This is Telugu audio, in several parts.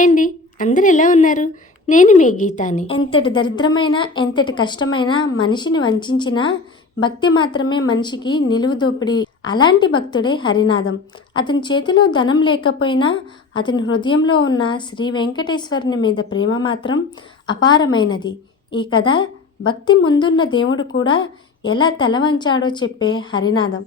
హాయ్ అండి అందరు ఎలా ఉన్నారు? నేను మీ గీతాని. ఎంతటి దరిద్రమైన ఎంతటి కష్టమైన మనిషిని వంచిన భక్తి మాత్రమే మనిషికి నిలువు దోపిడి. అలాంటి భక్తుడే హరినాథం అతని చేతిలో ధనం లేకపోయినా అతని హృదయంలో ఉన్న శ్రీ వెంకటేశ్వరుని మీద ప్రేమ మాత్రం అపారమైనది. ఈ కథ భక్తి ముందున్న దేవుడు కూడా ఎలా తలవంచాడో చెప్పే హరినాథం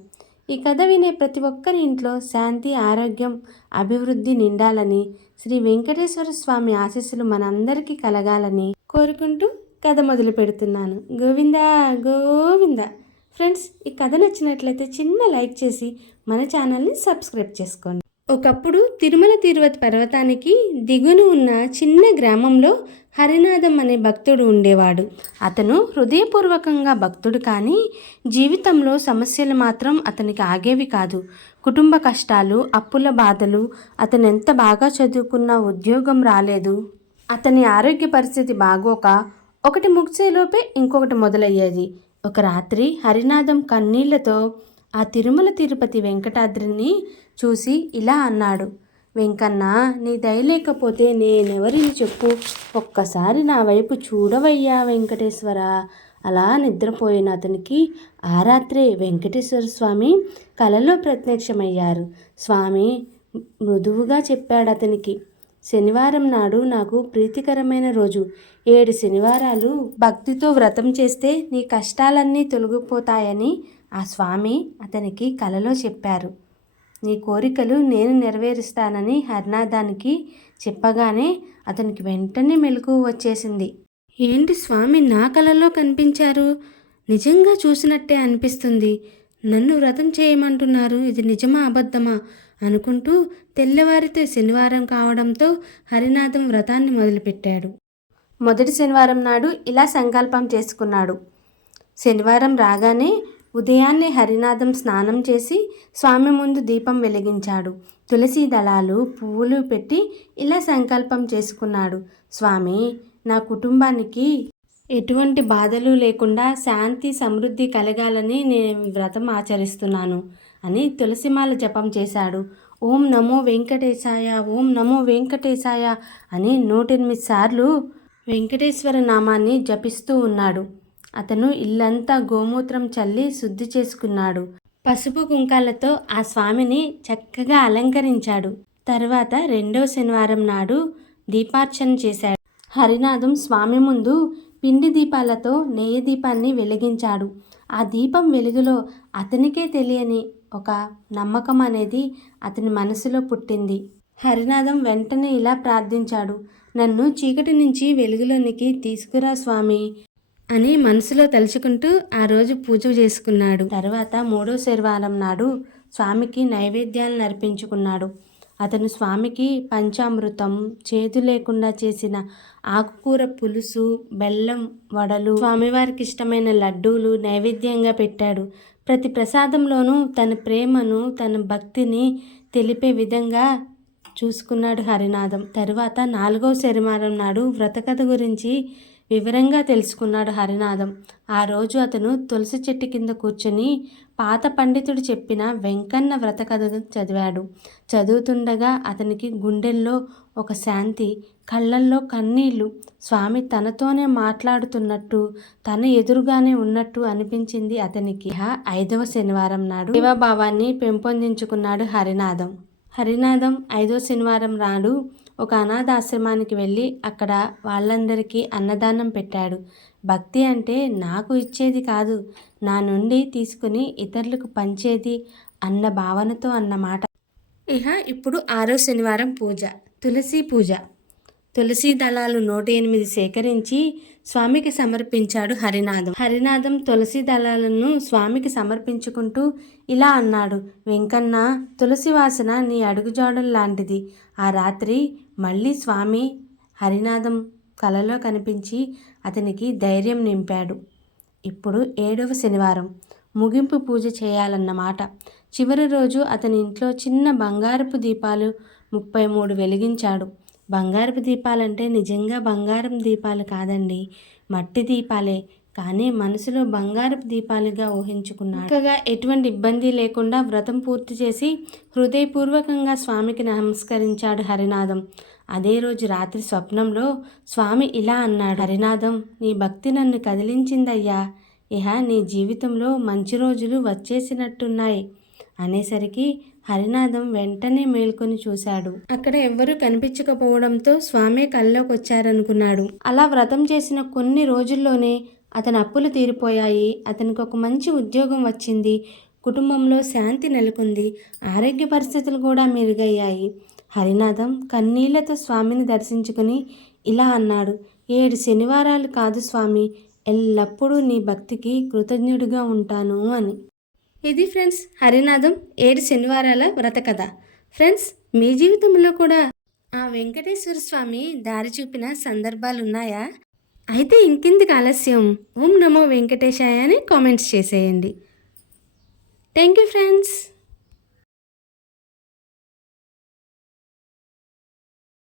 ఈ కథ వినే ప్రతి ఒక్కరి ఇంట్లో శాంతి ఆరోగ్యం అభివృద్ధి నిండాలని శ్రీ వెంకటేశ్వర స్వామి ఆశీస్సులు మనందరికీ కలగాలని కోరుకుంటూ కథ మొదలు పెడుతున్నాను. గోవిందా గోవిందా. ఫ్రెండ్స్ ఈ కథ నచ్చినట్లయితే చిన్న లైక్ చేసి మన ఛానల్ని సబ్స్క్రైబ్ చేసుకోండి. ఒకప్పుడు తిరుమల తిరుపతి పర్వతానికి దిగున ఉన్న చిన్న గ్రామంలో హరినాథం అనే భక్తుడు ఉండేవాడు. అతను హృదయపూర్వకంగా భక్తుడు కానీ జీవితంలో సమస్యలు మాత్రం అతనికి ఆగేవి కాదు. కుటుంబ కష్టాలు అప్పుల బాధలు అతను ఎంత బాగా చదువుకున్నా ఉద్యోగం రాలేదు. అతని ఆరోగ్య పరిస్థితి బాగోక ఒకటి ముగిసేలోపే ఇంకొకటి మొదలయ్యేది. ఒక రాత్రి హరినాథం కన్నీళ్ళతో ఆ తిరుమల తిరుపతి వెంకటాద్రిని చూసి ఇలా అన్నాడు. వెంకన్న నీ దయ లేకపోతే నేనెవరిని చెప్పు? ఒక్కసారి నా వైపు చూడవయ్యా వెంకటేశ్వర అలా నిద్రపోయిన అతనికి ఆ రాత్రే వెంకటేశ్వర స్వామి కలలో ప్రత్యక్షమయ్యారు. స్వామి మృదువుగా చెప్పాడు అతనికి శనివారం నాడు నాకు ప్రీతికరమైన రోజు. ఏడు శనివారాలు భక్తితో వ్రతం చేస్తే నీ కష్టాలన్నీ తొలగిపోతాయని ఆ స్వామి అతనికి కలలో చెప్పారు. నీ కోరికలు నేను నెరవేరుస్తానని హరినాథానికి చెప్పగానే అతనికి వెంటనే మెలకు వచ్చేసింది. ఏంటి స్వామి నా కలలో కనిపించారు? నిజంగా చూసినట్టే అనిపిస్తుంది. నన్ను వ్రతం చేయమంటున్నారు. ఇది నిజమా అబద్ధమా? అనుకుంటూ తెల్లవారితే శనివారం కావడంతో హరినాథం వ్రతాన్ని మొదలుపెట్టాడు. మొదటి శనివారం నాడు ఇలా సంకల్పం చేసుకున్నాడు. శనివారం రాగానే ఉదయాన్నే హరినాథం స్నానం చేసి స్వామి ముందు దీపం వెలిగించాడు. తులసి దళాలు పువ్వులు పెట్టి ఇలా సంకల్పం చేసుకున్నాడు. స్వామి నా కుటుంబానికి ఎటువంటి బాధలు లేకుండా శాంతి సమృద్ధి కలగాలని నేను వ్రతం ఆచరిస్తున్నాను అని తులసిమాల జపం చేశాడు. ఓం నమో వెంకటేశాయ ఓం నమో వెంకటేశాయ అని నూటెనిమిది సార్లు వెంకటేశ్వర నామాన్ని జపిస్తూ ఉన్నాడు. అతను ఇల్లంతా గోమూత్రం చల్లి శుద్ధి చేసుకున్నాడు. పసుపు కుంకాలతో ఆ స్వామిని చక్కగా అలంకరించాడు. తర్వాత రెండో శనివారం నాడు దీపార్చన చేశాడు. హరినాథం స్వామి ముందు పిండి దీపాలతో నెయ్యి దీపాన్ని వెలిగించాడు. ఆ దీపం వెలుగులో అతనికే తెలియని ఒక నమ్మకం అనేది అతని మనసులో పుట్టింది. హరినాథం వెంటనే ఇలా ప్రార్థించాడు. నన్ను చీకటి నుంచి వెలుగులోనికి తీసుకురా స్వామి. అని మనసులో తలుచుకుంటూ ఆ రోజు పూజ చేసుకున్నాడు. తర్వాత మూడో శనివారం నాడు స్వామికి నైవేద్యాలను అర్పించుకున్నాడు అతను స్వామికి పంచామృతం చేదు లేకుండా చేసిన ఆకుకూర పులుసు బెల్లం వడలు స్వామివారికి ఇష్టమైన లడ్డూలు నైవేద్యంగా పెట్టాడు. ప్రతి ప్రసాదంలోనూ తన ప్రేమను తన భక్తిని తెలిపే విధంగా చూసుకున్నాడు హరినాథం తరువాత నాలుగవ శనివారం నాడు వ్రతకథ గురించి వివరంగా తెలుసుకున్నాడు హరినాథం. ఆ రోజు అతను తులసి చెట్టు కింద కూర్చొని పాత పండితుడు చెప్పిన వెంకన్న వ్రత కథను చదివాడు. చదువుతుండగా అతనికి గుండెల్లో ఒక శాంతి కళ్ళల్లో కన్నీళ్ళు స్వామి తనతోనే మాట్లాడుతున్నట్టు తన ఎదురుగానే ఉన్నట్టు అనిపించింది అతనికి. ఐదవ శనివారం నాడు శివభావాన్ని పెంపొందించుకున్నాడు హరినాథం. హరినాథం ఐదో శనివారం నాడు ఒక అనాథాశ్రమానికి వెళ్ళి అక్కడ వాళ్ళందరికీ అన్నదానం పెట్టాడు. భక్తి అంటే నాకు ఇచ్చేది కాదు నా నుండి తీసుకుని ఇతరులకు పంచేది అన్న భావనతో అన్నమాట ఇహ ఇప్పుడు ఆరో శనివారం పూజ తులసి పూజ. తులసి దళాలు నూట ఎనిమిది సేకరించి స్వామికి సమర్పించాడు హరినాథం. హరినాథం తులసి దళాలను స్వామికి సమర్పించుకుంటూ ఇలా అన్నాడు వెంకన్న తులసి వాసన నీ అడుగుజాడల్ లాంటిది ఆ రాత్రి మళ్ళీ స్వామి హరినాథం కలలో కనిపించి అతనికి ధైర్యం నింపాడు. ఇప్పుడు ఏడవ శనివారం. ముగింపు పూజ చేయాలన్నమాట చివరి రోజు అతని ఇంట్లో చిన్న బంగారపు దీపాలు ముప్పై మూడు వెలిగించాడు. బంగారపు దీపాలంటే నిజంగా బంగారం దీపాలు కాదండి మట్టి దీపాలే. కానీ మనసులో బంగారపు దీపాలుగా ఊహించుకున్నాడు. చక్కగా ఎటువంటి ఇబ్బంది లేకుండా వ్రతం పూర్తి చేసి హృదయపూర్వకంగా స్వామికి నమస్కరించాడు హరినాథం అదే రోజు రాత్రి స్వప్నంలో స్వామి ఇలా అన్నాడు. హరినాథం నీ భక్తి నన్ను కదిలించిందయ్యా. ఇహ నీ జీవితంలో మంచి రోజులు వచ్చేసినట్టున్నాయి అనేసరికి హరినాథం వెంటనే మేల్కొని చూశాడు. అక్కడ ఎవ్వరూ కనిపించకపోవడంతో స్వామి కళ్ళలోకి వచ్చారనుకున్నాడు అలా వ్రతం చేసిన కొన్ని రోజుల్లోనే అతని అప్పులు తీరిపోయాయి. అతనికి ఒక మంచి ఉద్యోగం వచ్చింది. కుటుంబంలో శాంతి నెలకొంది. ఆరోగ్య పరిస్థితులు కూడా మెరుగయ్యాయి. హరినాథం కన్నీళ్ళతో స్వామిని దర్శించుకుని ఇలా అన్నాడు. ఏడు శనివారాలు కాదు స్వామి. ఎల్లప్పుడూ నీ భక్తికి కృతజ్ఞుడిగా ఉంటాను అని. ఇది ఫ్రెండ్స్ హరినాథం ఏడు శనివారాల వ్రత కథ. ఫ్రెండ్స్ మీ జీవితంలో కూడా ఆ వెంకటేశ్వర స్వామి దారి చూపిన సందర్భాలు ఉన్నాయా అయితే ఇంకెందుకు ఆలస్యం? ఓం నమో వెంకటేశాయ అని కామెంట్స్ చేసేయండి. Thank you friends.